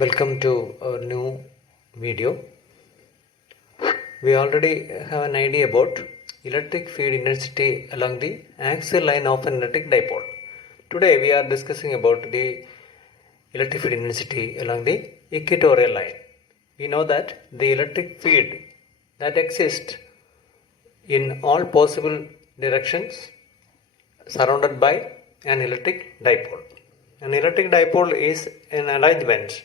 Welcome to a new video. We already have an idea about electric field intensity along the axial line of an electric dipole. Today we are discussing about the electric field intensity along the equatorial line. We know that the electric field that exists in all possible directions surrounded by an electric dipole. An electric dipole is an arrangement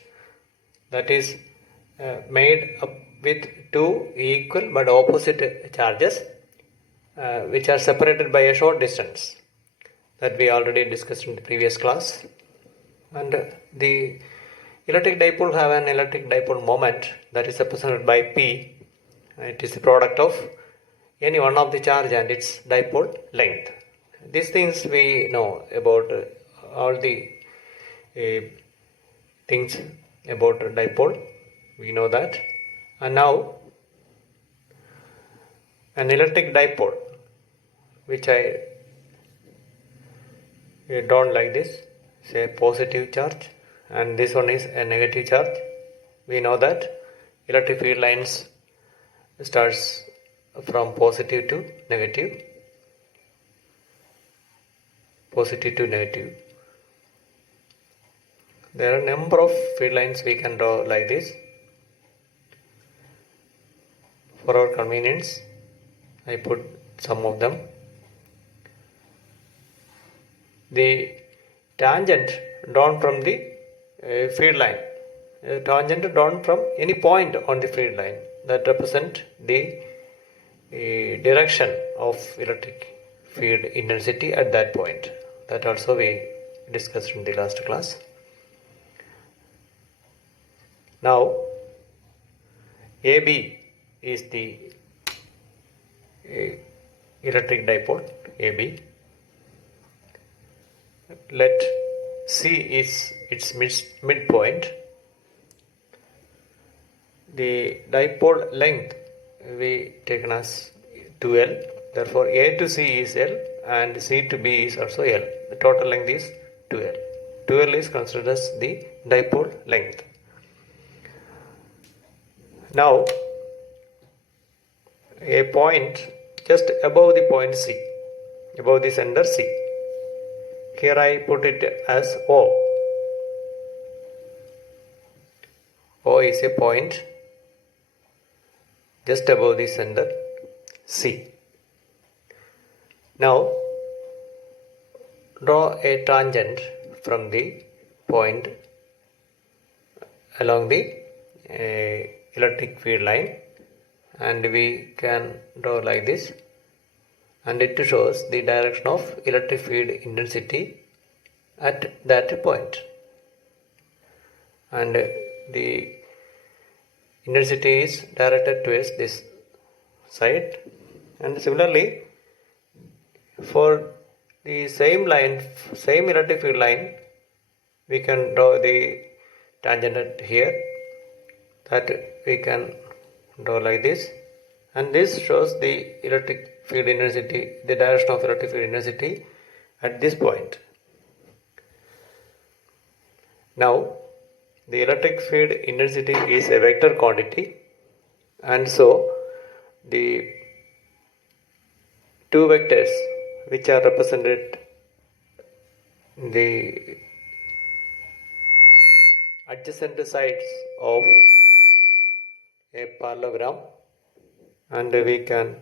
that is made up with two equal but opposite charges which are separated by a short distance that we already discussed in the previous class. And the electric dipole have an electric dipole moment that is represented by P. It is the product of any one of the charge and its dipole length. These things we know about all the things about dipole. We know that. And now an electric dipole which I drawn like this, say positive charge, and this one is a negative charge. We know that electric field lines starts from positive to negative, positive to negative. There are a number of field lines we can draw like this. For our convenience, I put some of them. The tangent drawn from the field line, tangent drawn from any point on the field line that represent the direction of electric field intensity at that point. That also we discussed in the last class. Now AB is the electric dipole AB. Let C is its midpoint. The dipole length we taken as 2L. Therefore, A to C is L and C to B is also L. The total length is 2L. 2L is considered as the dipole length. Now, a point just above the point C, above the center C. Here I put it as O. O is a point just above the center C. Now, draw a tangent from the point along the electric field line, and we can draw like this, and it shows the direction of electric field intensity at that point, and the intensity is directed towards this side. And similarly, for the same line, same electric field line, we can draw the tangent at here, that we can draw like this, and this shows the electric field intensity, the direction of electric field intensity at this point. Now, the electric field intensity is a vector quantity, and so the two vectors which are represented in the adjacent sides of a parallelogram, and we can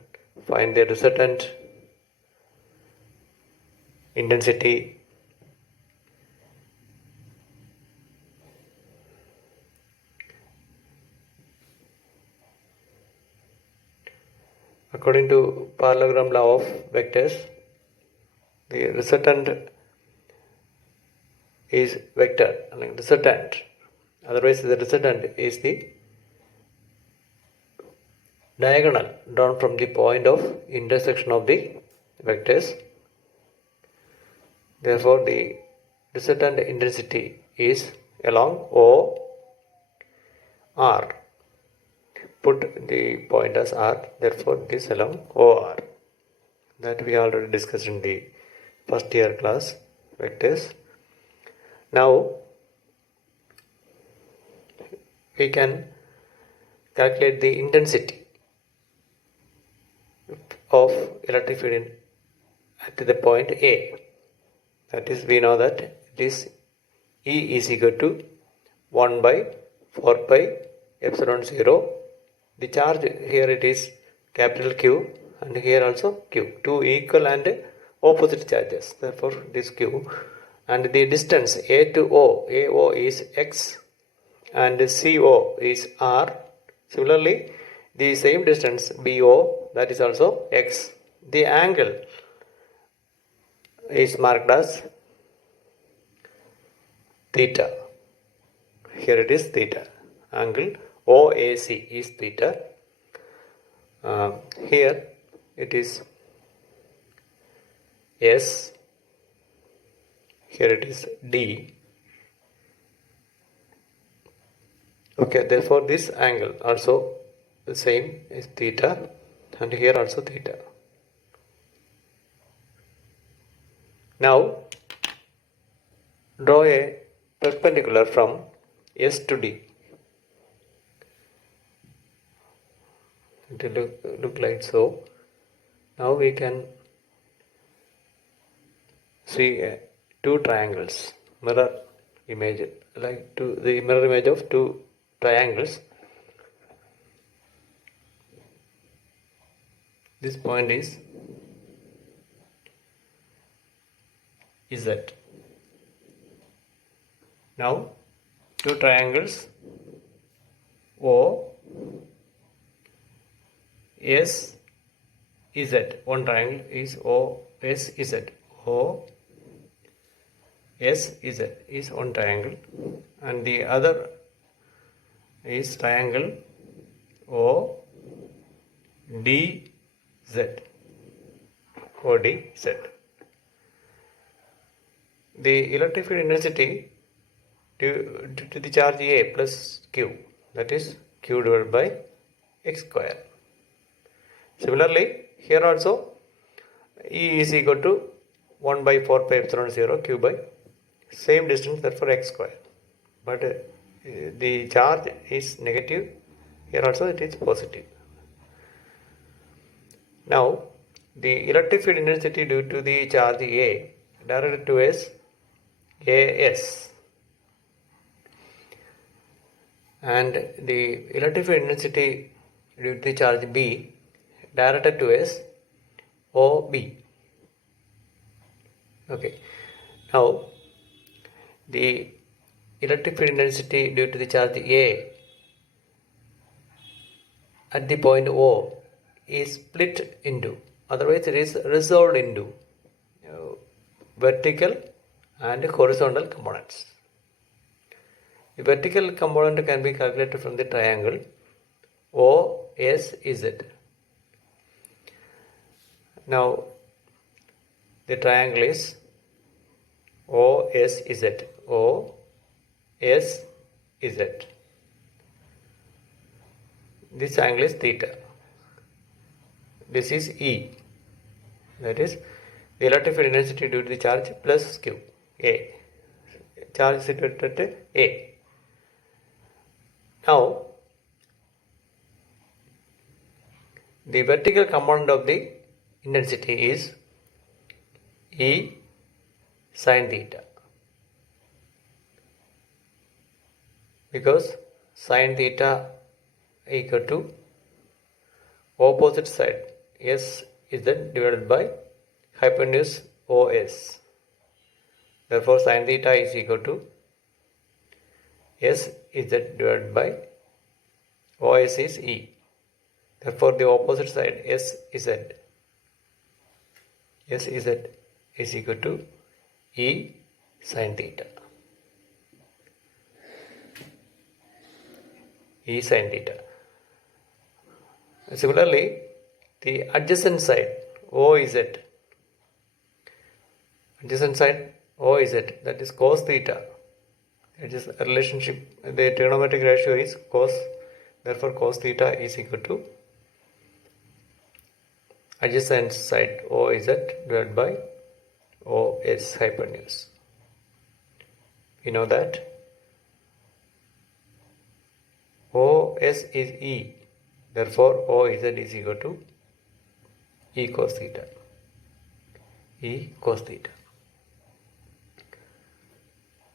find the resultant intensity according to parallelogram law of vectors. The resultant is vector, and resultant, otherwise the resultant is the diagonal drawn from the point of intersection of the vectors. Therefore, the resultant intensity is along O R. Put the point as R, therefore it is along OR. That we already discussed in the first year class vectors. Now we can calculate the intensity of electric field at the point A. That is, we know that it is E is equal to 1 by 4 pi epsilon 0. The charge here it is capital Q, and here also Q. Two equal and opposite charges. Therefore, this Q. And the distance A to O, AO is X and CO is R. Similarly, the same distance BO, that is also X. The angle is marked as theta. Here it is theta. Angle OAC is theta. Here it is S. Here it is D. Okay, therefore this angle also the same is theta, and here also theta. Now draw a perpendicular from S to D. It will look like so. Now we can see two triangles, mirror image, like the mirror image of two triangles. This point is Z. Now two triangles O S Z. One triangle is O S Z. O S Z is one triangle, and the other is triangle O D Z. O D Z. The electric field intensity due to the charge A plus Q, that is Q divided by X square. Similarly, here also E is equal to 1 by 4 pi epsilon 0 Q by same distance, therefore X square. But the charge is negative. Here also it is positive. Now, the electric field intensity due to the charge A directed to AS, and the electric field intensity due to the charge B directed to OB. Okay. Now, the electric field intensity due to the charge A at the point O is split into, otherwise it is resolved into vertical and horizontal components. The vertical component can be calculated from the triangle OSZ. Now the triangle is OSZ. OSZ. This angle is theta. This is E. That is the electric field intensity due to the charge plus Q. A. Charge situated at A. Now, the vertical component of the intensity is E sin theta, because sin theta equal to opposite side S is then divided by hypotenuse OS. Therefore, sin theta is equal to S is that divided by OS is E. Therefore, the opposite side S is equal to E sin theta. E sin theta. Similarly, the adjacent side OZ, that is cos theta. It is a relationship, the trigonometric ratio is cos, therefore cos theta is equal to adjacent side OZ divided by OS hypotenuse. You know that. OS is E. Therefore, OZ is equal to E cos theta. E cos theta.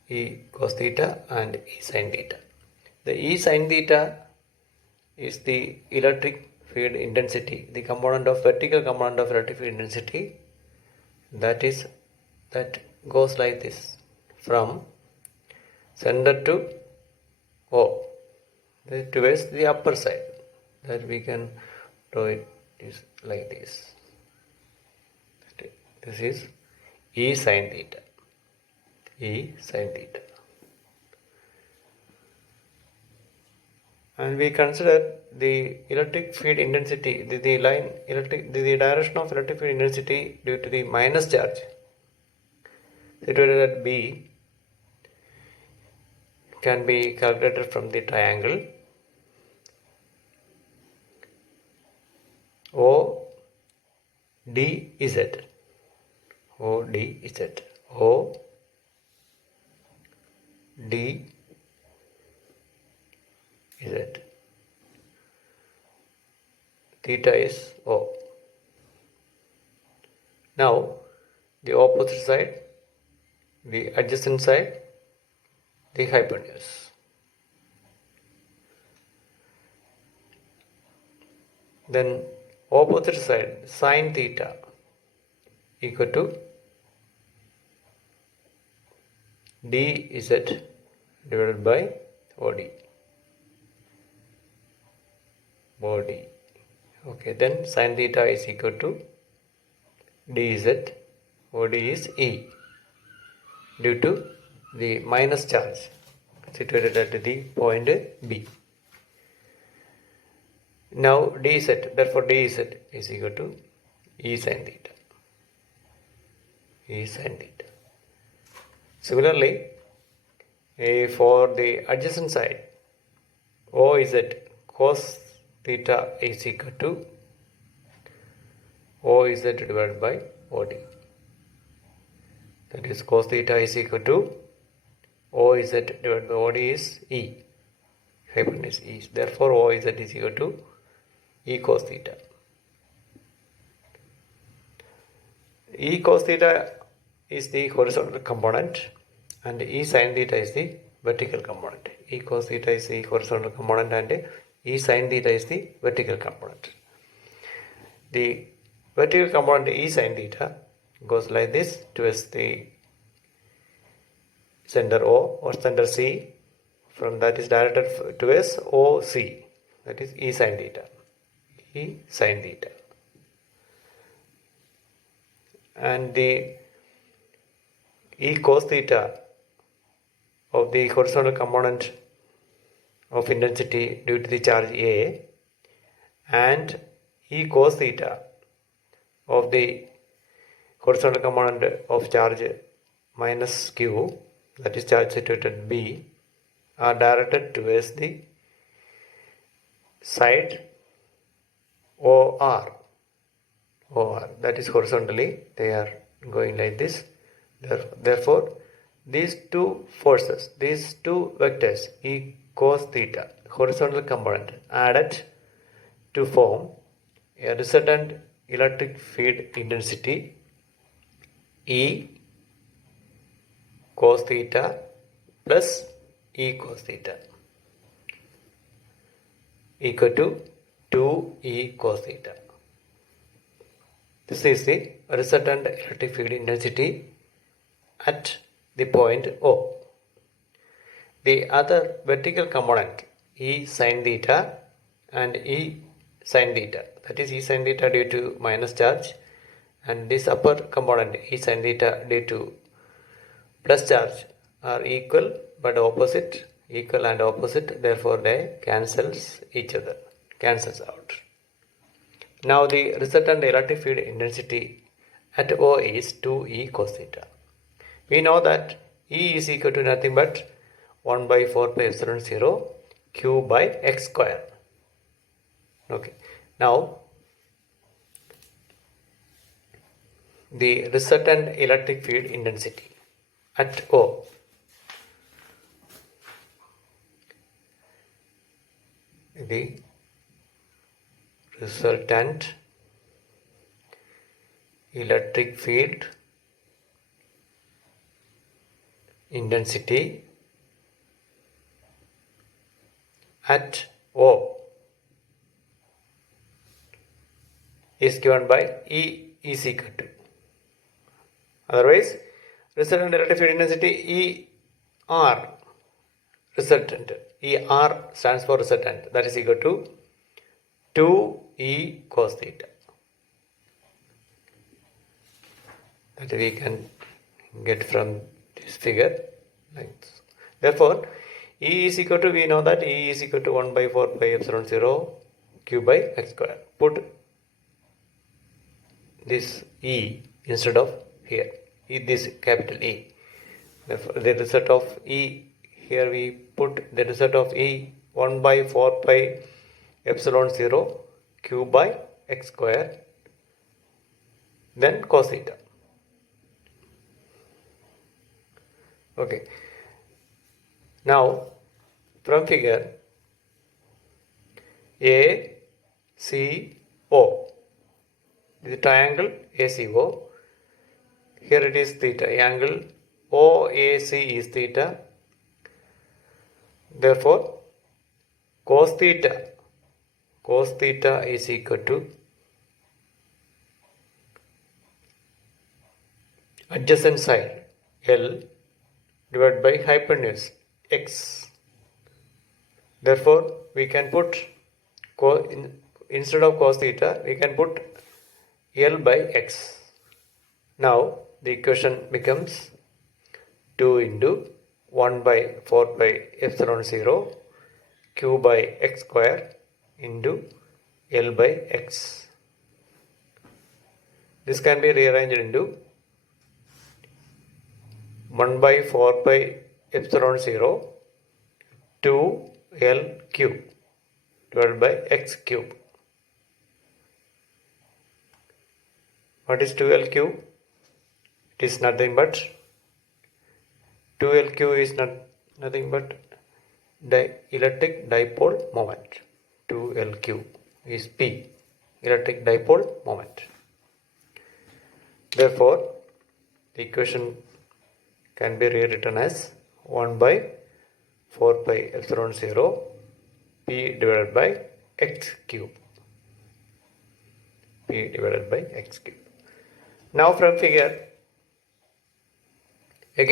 E cos theta and E sin theta. The E sin theta is the electric field intensity, the vertical component of electric field intensity that goes like this from center to O, towards the upper side. That we can draw it is like this. This is E sin theta. E sin theta. And we consider the electric field intensity, the direction of electric field intensity due to the minus charge situated at B can be calculated from the triangle ODZ. ODZ. ODZ. Theta is O. Now, the opposite side, the adjacent side, the hypotenuse. Then opposite side, sin theta equal to dz divided by OD. OD. Okay, then sin theta is equal to dz. OD is E due to the minus charge situated at the point B. Now dz, therefore dz is equal to E sin theta. E sin theta. Similarly, for the adjacent side, OZ cos theta is equal to OZ divided by OD. That is, cos theta is equal to OZ divided by OD is E. Hypotenuse E. Therefore, OZ is equal to E cos theta. E cos theta is the horizontal component and E sin theta is the vertical component. E cos theta is the horizontal component and E sin theta is the vertical component. The vertical component E sin theta goes like this towards the center O or center C. From that is directed towards OC. That is E sin theta. E sin theta. And the E cos theta of the horizontal component of intensity due to the charge A and E cos theta of the horizontal component of charge minus Q, that is charge situated B, are directed towards the side OR. That is horizontally they are going like this. Therefore, these two forces, these two vectors E cos theta, horizontal component, added to form a resultant electric field intensity E cos theta plus E cos theta equal to 2E cos theta. This is the resultant electric field intensity at the point O. The other vertical component E sin theta and E sin theta, that is E sin theta due to minus charge, and this upper component E sin theta due to plus charge are equal but opposite, equal and opposite, therefore they cancels out. Now the resultant electric field intensity at O is 2E cos theta. We know that E is equal to nothing but 1 by 4 pi epsilon 0 Q by x square. Okay. Now the resultant electric field intensity at O the resultant electric field intensity at O is given by E is equal to. Otherwise, resultant electric field intensity ER, resultant, ER stands for resultant, that is equal to 2E cos theta. That we can get from this figure. Therefore, E is equal to, we know that E is equal to 1 by 4 pi epsilon 0 q by x square. Put this E instead of here, this capital E. Therefore, the result of E, here we put the result of E 1 by 4 pi epsilon 0 q by x square, then cos theta. Okay. Now, from figure ACO, the triangle ACO, here it is theta, angle OAC is theta, therefore cos theta is equal to adjacent side L divided by hypotenuse x. Therefore, we can put instead of cos theta, we can put L by x. Now, the equation becomes 2 into 1 by 4 pi epsilon 0 q by x square into L by x. This can be rearranged into 1 by 4 pi epsilon 0 2L cube divided by x cube. What is 2L cube? It is nothing but 2L cube is nothing but electric dipole moment. 2L cube is P, electric dipole moment. Therefore, the equation can be rewritten as 1 by 4 pi epsilon 0 P divided by x cube. P divided by x cube. Now from figure, we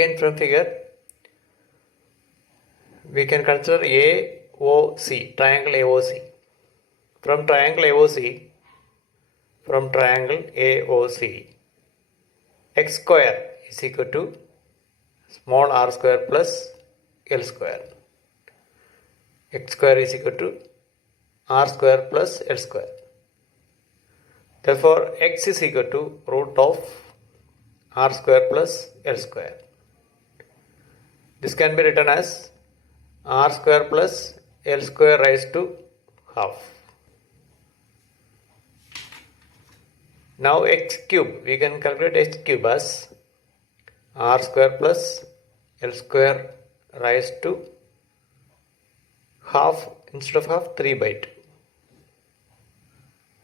can consider AOC, triangle AOC. From triangle AOC, x square is equal to small r square plus L square. X square is equal to r square plus L square. Therefore, x is equal to root of r square plus L square. This can be written as r square plus L square raised to half. Now x cube, we can calculate x cube as r square plus L square raised to half, instead of half, 3 by 2.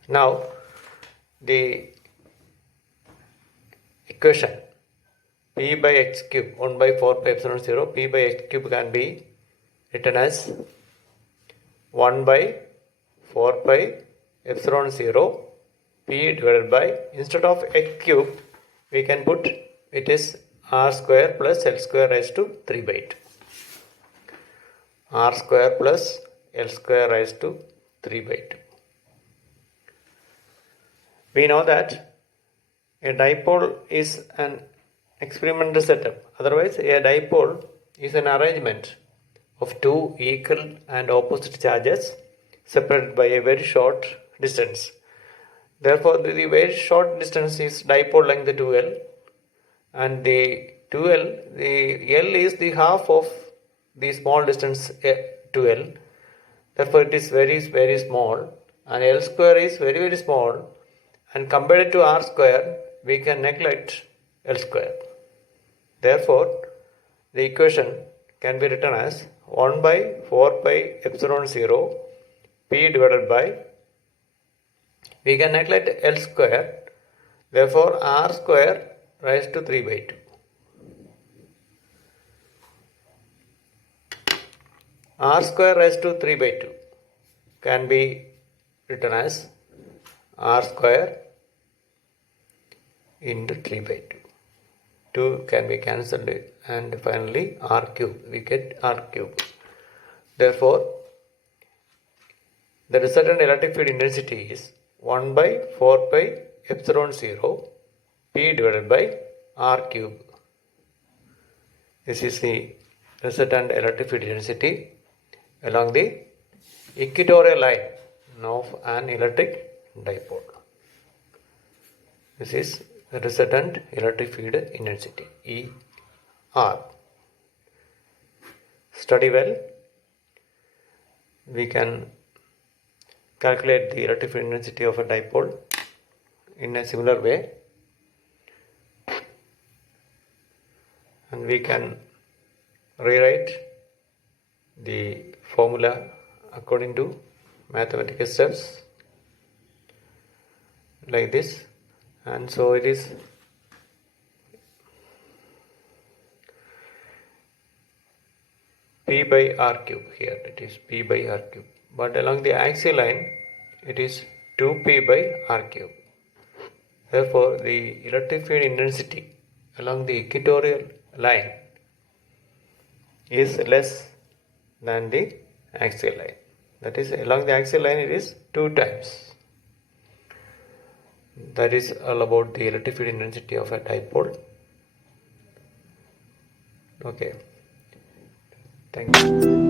Now, the equation P by x cube, 1 by 4 pi epsilon 0, P by x cube can be written as 1 by 4 pi epsilon 0 P divided by, instead of x cube, we can put it is r square plus L square raised to 3 by 2. R square plus L square raised to 3 by 2. We know that a dipole is an experimental setup. Otherwise, a dipole is an arrangement of two equal and opposite charges separated by a very short distance. Therefore, the very short distance is dipole length 2L, and the 2L, the L is the half of the small distance 2L. Therefore, it is very, very small, and L square is very, very small, and compared to R square, we can neglect L square. Therefore, the equation can be written as 1 by 4 pi epsilon 0 P P divided by, we can neglect L square, therefore R square raised to 3 by 2. R square raised to 3 by 2 can be written as R square into 3 by 2. 2 can be cancelled and finally R cube, we get R cube. Therefore, the resultant electric field intensity is 1 by 4 pi epsilon 0 P divided by R cube. This is the resultant electric field intensity along the equatorial line of an electric dipole. This is the resultant electric field intensity, ER. Study well. We can calculate the electric field intensity of a dipole in a similar way, and we can rewrite the formula according to mathematical steps like this. And so it is P by R cube here, it is P by R cube, but along the axial line it is 2P by R cube. Therefore, the electric field intensity along the equatorial line is less than the axial line. That is, along the axial line it is 2 times. That is all about the electric field intensity of a dipole. Okay. Thank you.